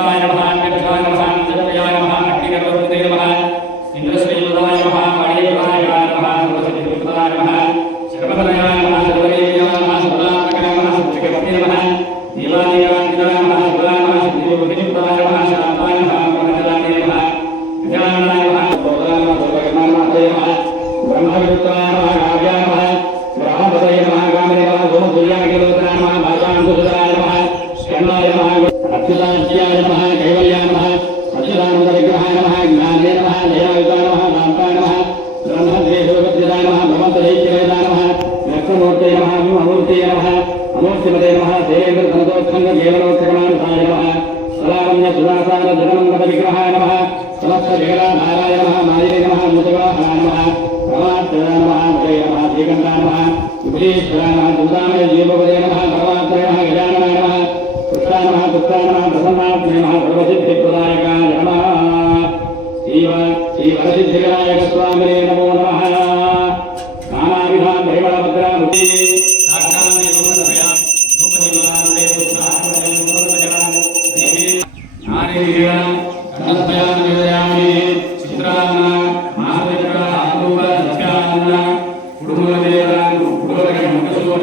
అచ్యుతాయ भगवद्गजाय नमः भगवन्तजैत्यय नमः नक्षमूर्तये नमः अमूर्तये नमः, अमूर्तिपदे नमः देवेन्द्रधनदोत्सङ्गेवलोकगणानुसाय नमः सलामन्य सुदासार जगन्मदविग्रहाय नमः समस्तजगदाधाराय नमः मायिरे नमः मुदगवाहाय नमः भगवान्तया नमः जय नमः श्रीकण्ठा नमः विभीषणा नमः, दुर्गामय जीवपदे नमः भगवान्तय नमः, गजाननाय नमः कृष्णा नमः कृष्णा नमः प्रसन्नात्मय नमः सर्वसिद्धिप्रदायकाय नमः। श्रीवा श्रीवरसिद्धिविनायकस्वामिने नमो జీవనం అన్నద్వయాన నివేదయామి చిత్రాన్న మాసవిగ్రహ ఆకూర కుటుంబ దేవరాను కుటుంబ ముఖసూర